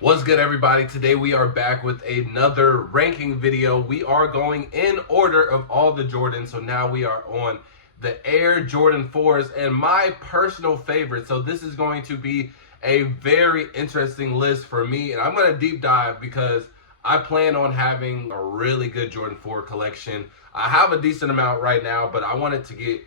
What's good, everybody? Today we are back with another ranking video. We are going in order of all the Jordans. So now we are on the Air Jordan 4s and my personal favorite. So this is going to be a very interesting list for me. And I'm going to deep dive because I plan on having a really good Jordan 4 collection. I have a decent amount right now, but I want it to get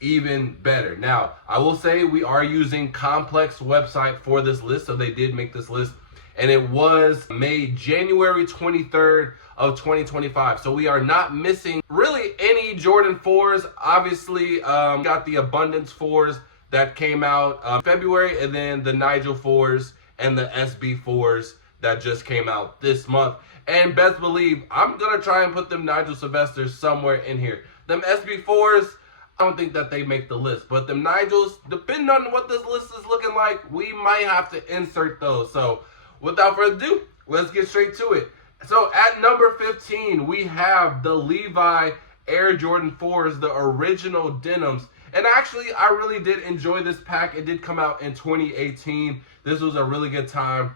even better. Now, I will say we are using Complex website for this list. So they did make this list. And it was made January 23rd of 2025. So we are not missing really any Jordan 4s. Obviously, got the Abundance 4s that came out February, and then the Nigel 4s and the SB 4s that just came out this month. And best believe, I'm going to try and put them Nigel Sylvesters somewhere in here. Them SB 4s, I don't think that they make the list. But them Nigels, depending on what this list is looking like, we might have to insert those. So without further ado, let's get straight to it. So at number 15, we have the Levi Air Jordan 4s, the original denims. And actually, I really did enjoy this pack. It did come out in 2018. This was a really good time.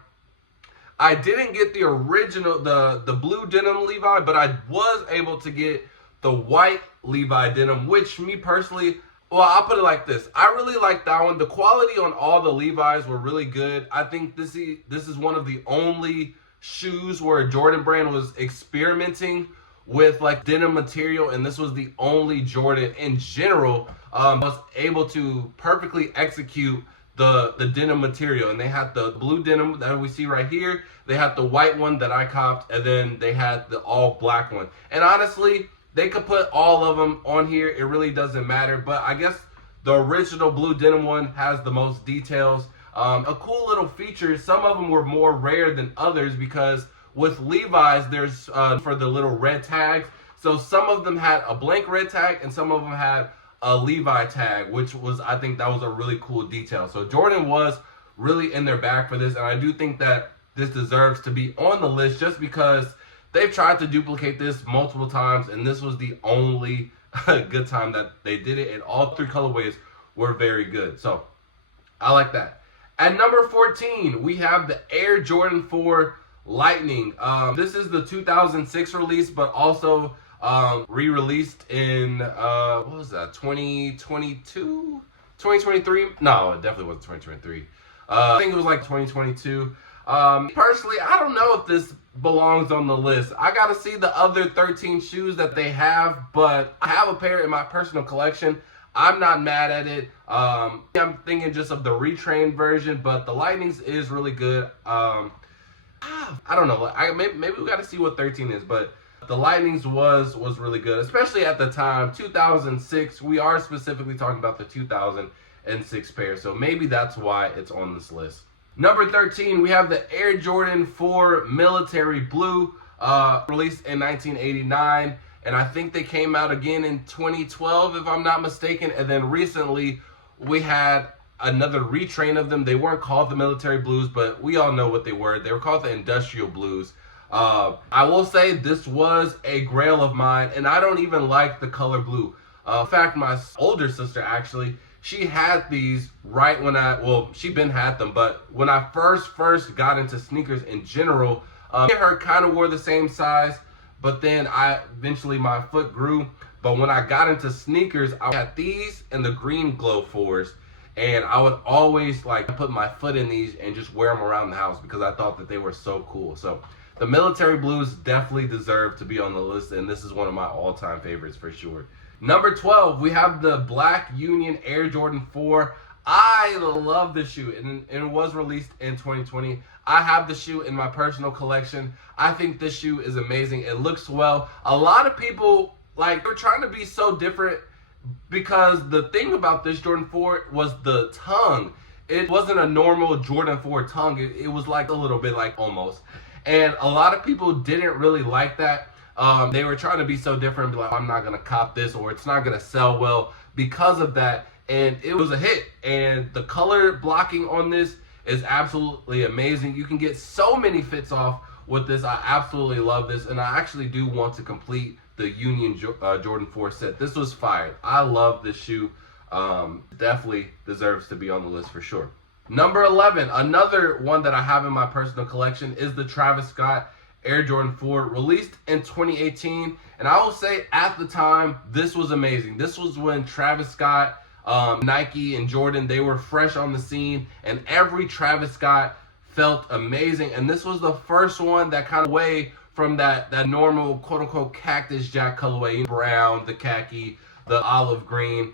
I didn't get the original, the blue denim Levi, but I was able to get the white Levi denim, which me personally, well, I'll put it like this. I really like that one. The quality on all the Levi's were really good. I think this is one of the only shoes where Jordan brand was experimenting with like denim material, and this was the only Jordan in general was able to perfectly execute the denim material. And they had the blue denim that we see right here. They had the white one that I copped, and then they had the all black one. And honestly, they could put all of them on here. It really doesn't matter. But I guess the original blue denim one has the most details. A cool little feature. Some of them were more rare than others because with Levi's, there's for the little red tags. So some of them had a blank red tag and some of them had a Levi tag, which was, I think that was a really cool detail. So Jordan was really in their bag for this. And I do think that this deserves to be on the list just because they've tried to duplicate this multiple times, and this was the only good time that they did it, and all three colorways were very good. So I like that. At number 14, we have the Air Jordan 4 Lightning. This is the 2006 release, but also re-released in, what was that, 2022? 2023? No, it definitely wasn't 2023. I think it was like 2022. Personally, I don't know if this belongs on the list. I gotta see the other 13 shoes that they have, but I have a pair in my personal collection. I'm not mad at it. I'm thinking just of the retrained version, but the Lightnings is really good. I don't know. Maybe we gotta see what 13 is, but the Lightnings was really good, especially at the time, 2006. We are specifically talking about the 2006 pair, so maybe that's why it's on this list. Number 13, we have the Air Jordan 4 Military Blue, released in 1989. And I think they came out again in 2012, if I'm not mistaken. And then recently, we had another retrain of them. They weren't called the Military Blues, but we all know what they were. They were called the Industrial Blues. I will say this was a grail of mine, and I don't even like the color blue. In fact, my older sister actually, she had these right when she been had them, but when I first got into sneakers in general, her kind of wore the same size, but then eventually my foot grew. But when I got into sneakers, I had these and the green glow 4s, and I would always like put my foot in these and just wear them around the house because I thought that they were so cool. So the Military Blues definitely deserve to be on the list, and this is one of my all-time favorites for sure. Number 12, we have the Black Union Air Jordan 4. I love this shoe, and it was released in 2020. I have the shoe in my personal collection. I think this shoe is amazing. It looks well. A lot of people, they're trying to be so different because the thing about this Jordan 4 was the tongue. It wasn't a normal Jordan 4 tongue. It was like a little bit like almost. And a lot of people didn't really like that. They were trying to be so different, be like, I'm not going to cop this, or it's not going to sell well because of that. And it was a hit. And the color blocking on this is absolutely amazing. You can get so many fits off with this. I absolutely love this. And I actually do want to complete the Union Jordan 4 set. This was fire. I love this shoe. Definitely deserves to be on the list for sure. Number 11, another one that I have in my personal collection is the Travis Scott Air Jordan 4, released in 2018. And I will say at the time, this was amazing. This was when Travis Scott, Nike, and Jordan, they were fresh on the scene, and every Travis Scott felt amazing. And this was the first one that kind of away from that normal quote-unquote Cactus Jack colorway, brown, the khaki, the olive green.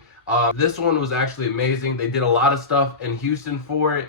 This one was actually amazing. They did a lot of stuff in Houston for it.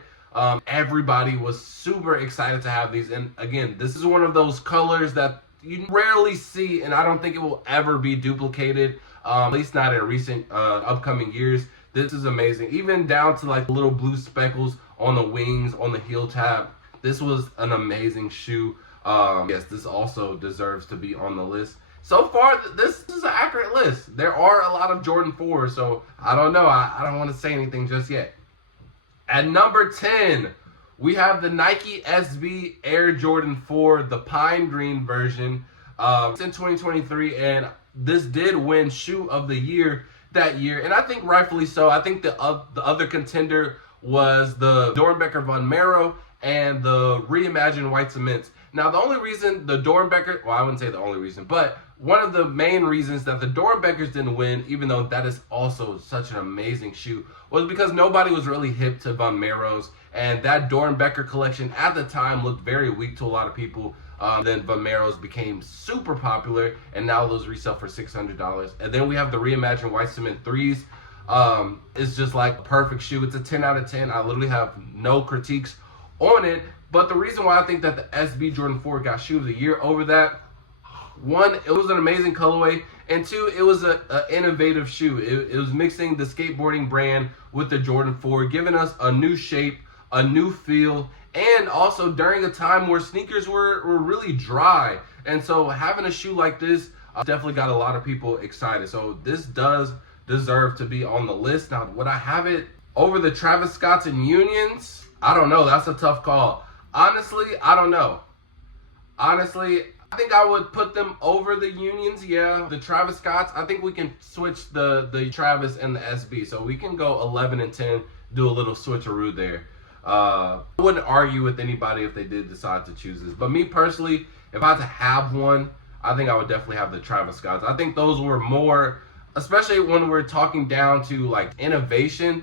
Everybody was super excited to have these. And again, this is one of those colors that you rarely see, and I don't think it will ever be duplicated, at least not in recent upcoming years. This is amazing. Even down to like little blue speckles on the wings, on the heel tab. This was an amazing shoe. Yes, this also deserves to be on the list. So far, this is an accurate list. There are a lot of Jordan 4s, so I don't know. I don't want to say anything just yet. At number 10, we have the Nike SB Air Jordan 4, the pine green version. It's in 2023, and this did win Shoe of the Year that year, and I think rightfully so. I think the other contender was the Doernbecher Von Mero and the reimagined white cements. Now, the only reason the Doernbecher, well, I wouldn't say the only reason, but one of the main reasons that the Doernbechers didn't win, even though that is also such an amazing shoe, was because nobody was really hip to Von Meros, and that Doernbecher collection at the time looked very weak to a lot of people. Then Von Meros became super popular, and now those resell for $600. And then we have the reimagined white cement 3s. It's just like a perfect shoe. It's a 10 out of 10. I literally have no critiques on it. But the reason why I think that the SB Jordan 4 got Shoe of the Year over that, one, it was an amazing colorway, and two, it was an innovative shoe. It was mixing the skateboarding brand with the Jordan 4, giving us a new shape, a new feel, and also during a time where sneakers were really dry. And so having a shoe like this definitely got a lot of people excited. So this does deserve to be on the list. Now, would I have it over the Travis Scotts and Unions? I don't know. That's a tough call. Honestly, I don't know. Honestly, I think I would put them over the Unions, yeah. The Travis Scotts, I think we can switch the Travis and the SB. So we can go 11 and 10, do a little switcheroo there. I wouldn't argue with anybody if they did decide to choose this. But me personally, if I had to have one, I think I would definitely have the Travis Scotts. I think those were more, especially when we're talking down to like innovation,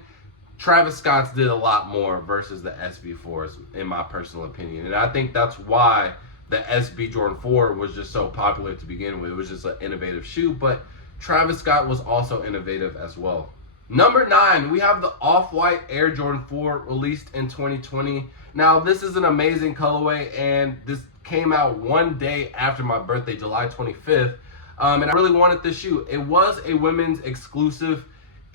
Travis Scott's did a lot more versus the SB4s, in my personal opinion. And I think that's why the SB Jordan 4 was just so popular to begin with. It was just an innovative shoe, but Travis Scott was also innovative as well. Number 9, we have the Off-White Air Jordan 4, released in 2020. Now, this is an amazing colorway, and this came out one day after my birthday, July 25th. And I really wanted this shoe. It was a women's exclusive,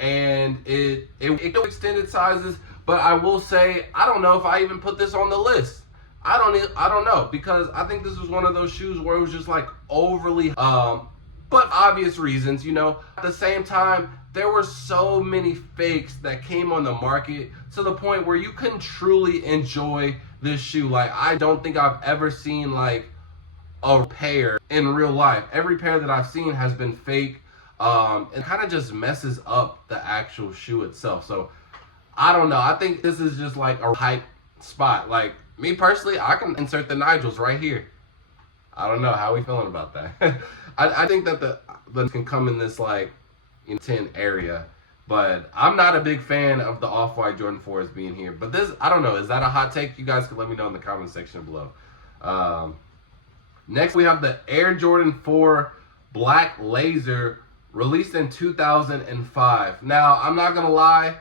and it extended sizes, but I will say, I don't know if I even put this on the list. I don't know, because I think this was one of those shoes where it was just like overly, but obvious reasons, you know. At the same time, there were so many fakes that came on the market to the point where you couldn't truly enjoy this shoe. Like, I don't think I've ever seen like a pair in real life. Every pair that I've seen has been fake. It kind of just messes up the actual shoe itself. So I don't know. I think this is just like a hype spot. Like, me personally, I can insert the Nigels right here. I don't know. How are we feeling about that? I think that the can come in this like 10 area, but I'm not a big fan of the Off-White Jordan 4s being here. But this, I don't know. Is that a hot take? You guys can let me know in the comment section below. Next, we have the Air Jordan 4 Black Laser, released in 2005. Now, I'm not gonna lie.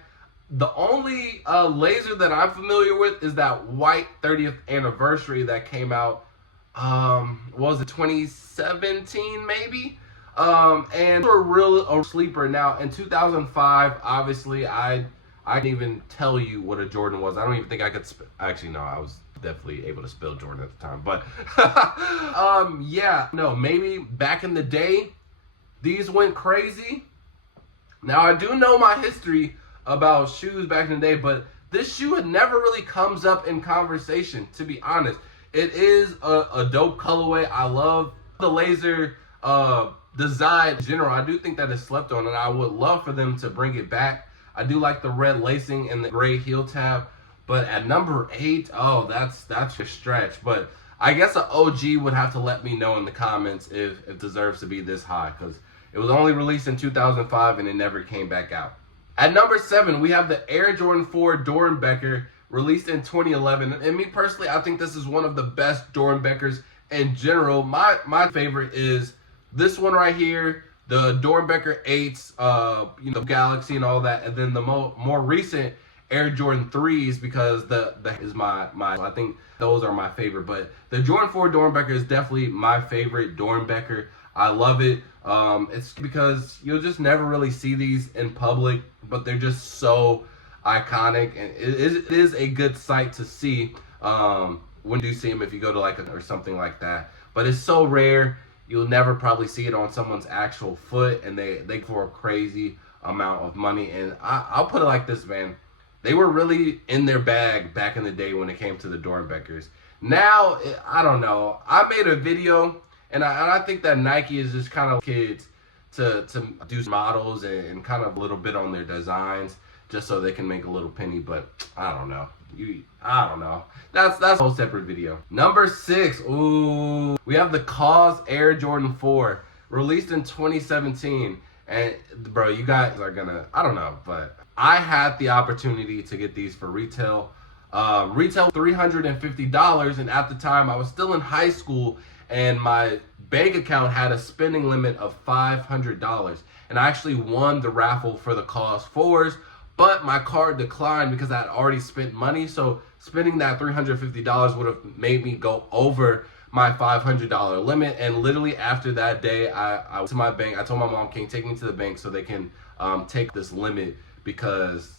The only laser that I'm familiar with is that white 30th anniversary that came out, what was it, 2017 maybe? And we're a sleeper. Now, in 2005, obviously, I didn't even tell you what a Jordan was. I don't even think I could, actually, no, I was definitely able to spell Jordan at the time. But, yeah, no, maybe back in the day, these went crazy. Now, I do know my history about shoes back in the day, but this shoe had never really comes up in conversation, to be honest. It is a dope colorway. I love the laser design in general. I do think that it's slept on, and I would love for them to bring it back. I do like the red lacing and the gray heel tab, But at number 8, oh, that's a stretch. But I guess an OG would have to let me know in the comments if it deserves to be this high, because it was only released in 2005 and it never came back out. At number 7, we have the Air Jordan 4 Doernbecher, released in 2011. And me personally, I think this is one of the best Doernbechers in general. My favorite is this one right here, the Doernbecher 8s, you know, Galaxy and all that, and then the more recent Air Jordan 3s, because the is my I think those are my favorite. But the Jordan 4 Doernbecher is definitely my favorite Doernbecher. I love it. It's because you'll just never really see these in public, but they're just so iconic, and it is a good sight to see when you do see them, if you go to like or something like that. But it's so rare, you'll never probably see it on someone's actual foot, and they for a crazy amount of money. And I'll put it like this, man. They were really in their bag back in the day when it came to the Doernbechers. Now, I don't know. I made a video, and I think that Nike is just kind of kids to do models and kind of a little bit on their designs just so they can make a little penny. But I don't know. I don't know. That's a whole separate video. Number 6, ooh, we have the Cause Air Jordan 4, released in 2017. And bro, you guys are gonna, I don't know, but I had the opportunity to get these for retail. Retail $350, and at the time I was still in high school, and my bank account had a spending limit of $500, and I actually won the raffle for the Cause 4s, but my card declined because I had already spent money. So spending that $350 would have made me go over my $500 limit. And literally after that day, I went to my bank. I told my mom, can you take me to the bank so they can take this limit, because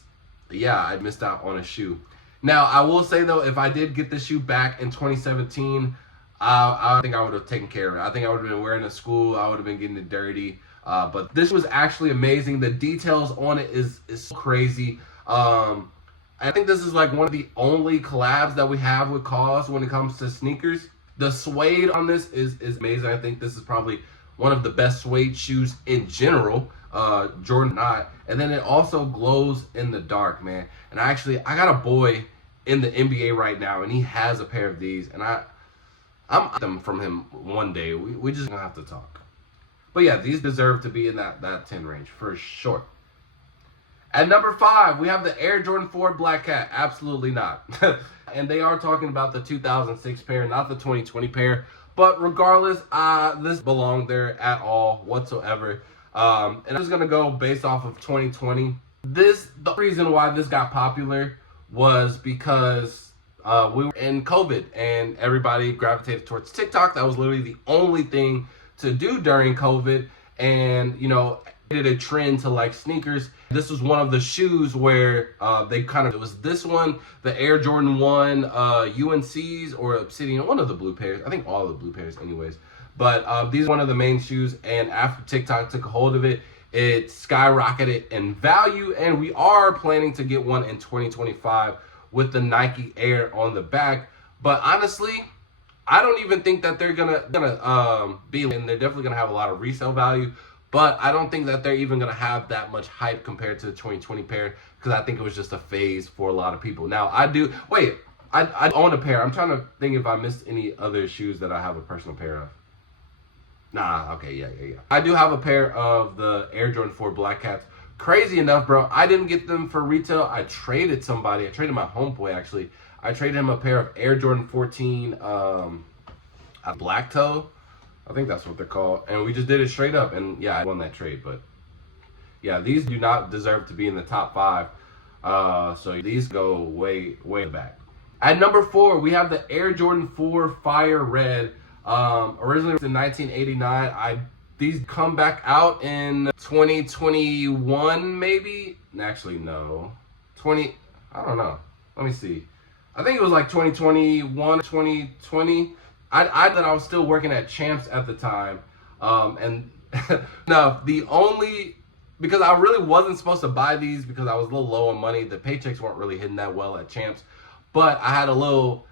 yeah, I missed out on a shoe. Now, I will say though, if I did get the shoe back in 2017, I think I would have taken care of it. I think I would have been wearing it to school. I would have been getting it dirty. But this was actually amazing. The details on it is so crazy. I think this is like one of the only collabs that we have with Cause when it comes to sneakers. The suede on this is amazing. I think this is probably one of the best suede shoes in general. Jordan not. And then it also glows in the dark, man. And I got a boy in the NBA right now, and he has a pair of these, and I'm them from him one day. We just gonna have to talk. But yeah, these deserve to be in that 10 range for sure. At number 5, we have the Air Jordan 4 Black Cat. Absolutely not. And they are talking about the 2006 pair, not the 2020 pair. But regardless, this belonged there at all whatsoever. And I'm just gonna go based off of 2020. The reason why this got popular was because we were in COVID and everybody gravitated towards TikTok. That was literally the only thing to do during COVID, and you know, did a trend to like sneakers. This was one of the shoes where it was this one, the Air Jordan 1 UNCs or Obsidian, one of the blue pairs. I think all the blue pairs anyways. But these are one of the main shoes, and after TikTok took a hold of it, it skyrocketed in value, and we are planning to get one in 2025 with the Nike Air on the back. But honestly, I don't even think that they're gonna be, and they're definitely gonna have a lot of resale value, but I don't think that they're even gonna have that much hype compared to the 2020 pair, because I think it was just a phase for a lot of people. Now I own a pair. I'm trying to think if I missed any other shoes that I have a personal pair of. Nah, okay, yeah. I do have a pair of the Air Jordan 4 Black Cats. Crazy enough, bro, I didn't get them for retail. I traded somebody. I traded my homeboy, actually. I traded him a pair of Air Jordan 14 Black Toe. I think that's what they're called. And we just did it straight up. And yeah, I won that trade. But yeah, these do not deserve to be in the top 5. So these go way back. At number 4, we have the Air Jordan 4 Fire Red. Originally in 1989. These come back out in 2021, maybe? Actually, no. I don't know. Let me see. I think it was like 2021, 2020. I thought I was still working at Champs at the time. And no, because I really wasn't supposed to buy these because I was a little low on money. The paychecks weren't really hitting that well at Champs. But I had a little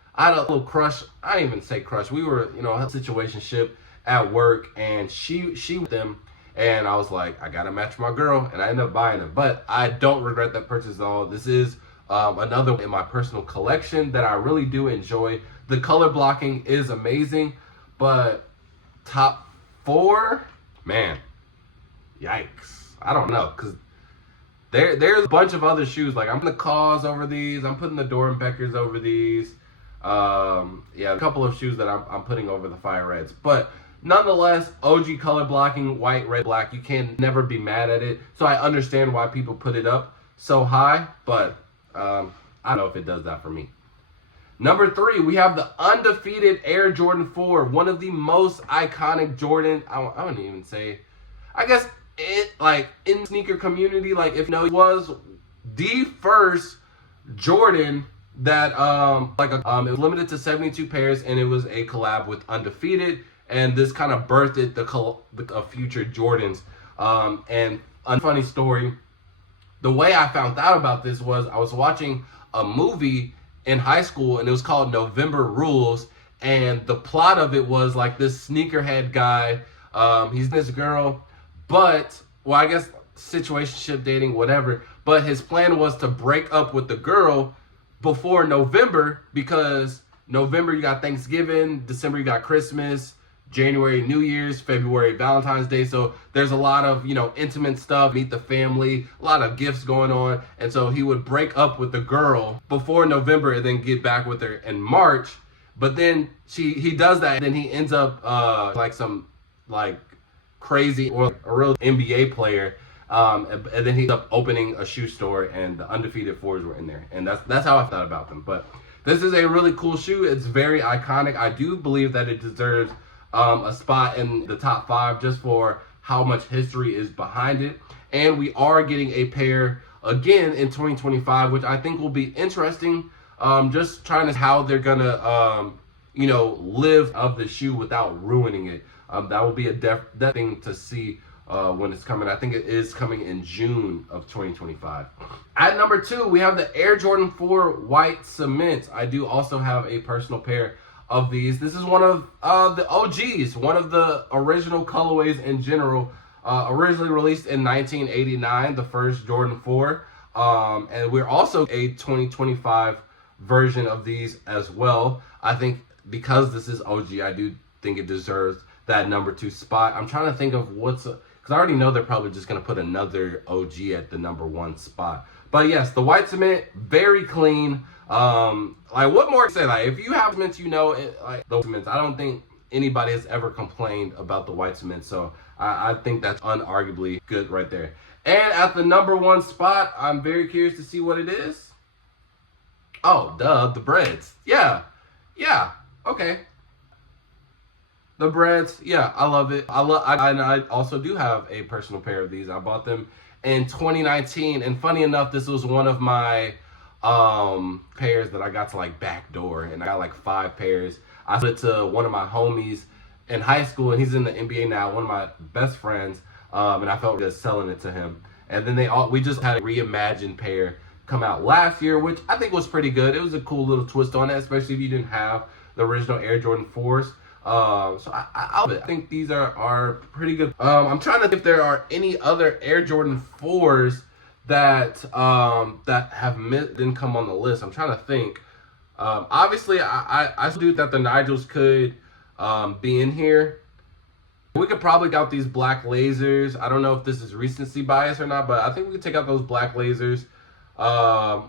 crush. I didn't even say crush. We were, a situationship at work, and she with them, and I was like, I gotta match my girl, and I ended up buying them. But I don't regret that purchase at all. This is Another in my personal collection that I really do enjoy. The color blocking is amazing, but top 4, man, yikes. I don't know, because there's a bunch of other shoes. Like, I'm putting the Kaws over these. I'm putting the Dorenbeckers over these. Yeah, a couple of shoes that I'm putting over the Fire Reds. But nonetheless, OG color blocking, white, red, black. You can never be mad at it. So I understand why people put it up so high, but I don't know if it does that for me. Number 3, we have the undefeated Air Jordan 4, one of the most iconic Jordan. I wouldn't even say, I guess it, like, in sneaker community, like, if you know, it was the first Jordan that it was limited to 72 pairs, and it was a collab with Undefeated, and this kind of birthed the future Jordans. And a funny story, the way I found out about this was I was watching a movie in high school, and it was called November Rules, and the plot of it was like this sneakerhead guy, he's this girl, but, well, I guess situationship, dating, whatever, but his plan was to break up with the girl before November, because November you got Thanksgiving, December you got Christmas, January New Year's, February Valentine's Day. So there's a lot of, you know, intimate stuff, meet the family, a lot of gifts going on. And so he would break up with the girl before November and then get back with her in March. But then he does that, and then he ends up like some like crazy, or a real NBA player. And then he ends up opening a shoe store, and the undefeated 4s were in there. And that's how I thought about them. But this is a really cool shoe. It's very iconic. I do believe that it deserves a spot in the top 5 just for how much history is behind it. And we are getting a pair again in 2025, which I think will be interesting. Just trying to see how they're gonna you know, live of the shoe without ruining it. That will be a def thing to see when it's coming. I think it is coming in June of 2025. At number 2, we have the Air Jordan 4 White Cement. I do also have a personal pair of these. This is one of the OGs, one of the original colorways in general. Originally released in 1989, the first Jordan 4. And we're also a 2025 version of these as well. I think because this is OG, I do think it deserves that number 2 spot. I'm trying to think of because I already know they're probably just going to put another OG at the number 1 spot. But yes, the White Cement, very clean. Like, what more to say? Like, if you have cements, you know it, like those cements. I don't think anybody has ever complained about the White Cement, so I think that's unarguably good right there. And at the number 1 spot, I'm very curious to see what it is. Oh, duh, the Breads. Yeah, okay. The Breads, yeah, I love it. I also do have a personal pair of these. I bought them in 2019, and funny enough, this was one of my pairs that I got to like backdoor, and I got like 5 pairs. I split to one of my homies in high school, and he's in the NBA now, one of my best friends, and I felt good selling it to him. And then we just had a reimagined pair come out last year, which I think was pretty good. It was a cool little twist on it, especially if you didn't have the original Air Jordan 4s. So I love it. I think these are pretty good. I'm trying to think if there are any other Air Jordan 4s that didn't come on the list. I'm trying to think. Obviously, I do that the Nigels could be in here. We could probably take out these black lasers. I don't know if this is recency bias or not, but I think we could take out those black lasers.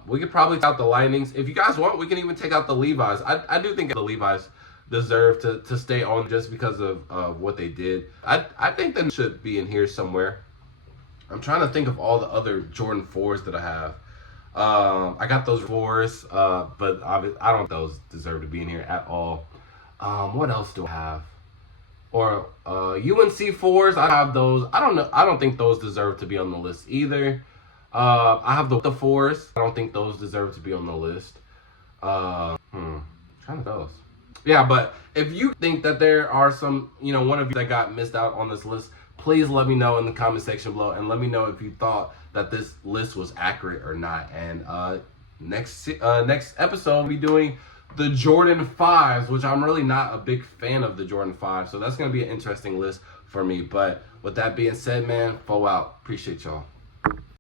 We could probably take out the Lightnings. If you guys want, we can even take out the Levi's. I do think the Levi's deserve to stay on just because of what they did. I think they should be in here somewhere. I'm trying to think of all the other Jordan 4s that I have. I got those 4s, but I don't think those deserve to be in here at all. What else do I have? Or UNC 4s, I have those. I don't know. I don't think those deserve to be on the list either. I have the 4s. I don't think those deserve to be on the list. Trying to those. Yeah, but if you think that there are some, one of you that got missed out on this list, please let me know in the comment section below, and let me know if you thought that this list was accurate or not. And next episode, we'll be doing the Jordan 5s, which I'm really not a big fan of the Jordan 5, so that's going to be an interesting list for me. But with that being said, man, 4 out. Appreciate y'all.